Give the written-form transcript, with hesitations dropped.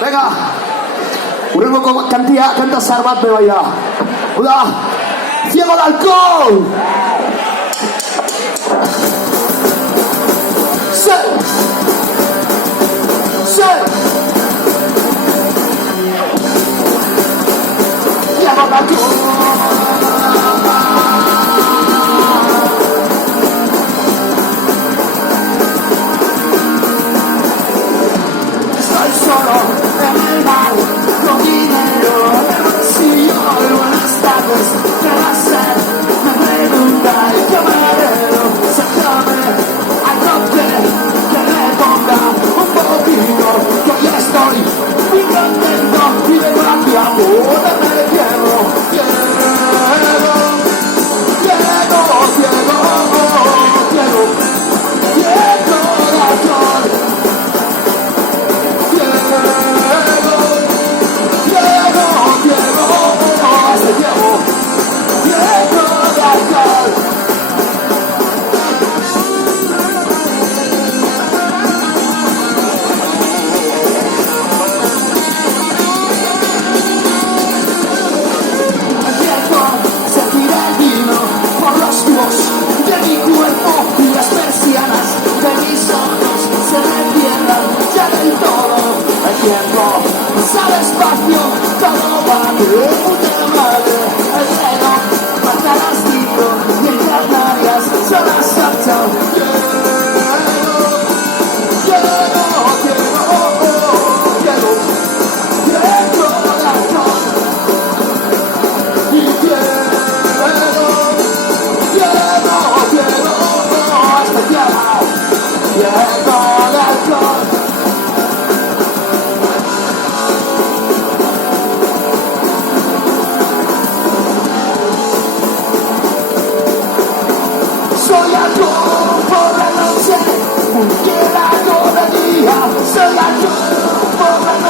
Venga, 우리 먹고 canta sarbat me vaya. Udah, ciego de alcohol. Sí, sí. Ciego de alcohol. Solo en el bar, con dinero en el bolsillo y buenas tardes, ¿qué va a ser? Me pregunta y yo me veo, sácame al tope, que le ponga un poquito, que hoy estoy muy contento y vengo aquí a poderme de ciego, de alcohol. De mi cuerpo y las persianas de mis ojos se retierran ya del todo. El tiempo sale despacio, todo va de puta madre. El reloj marca las 5 y en Canarias son las 8. Soy algo por la noche, un quedado de día. Soy algo por la noche.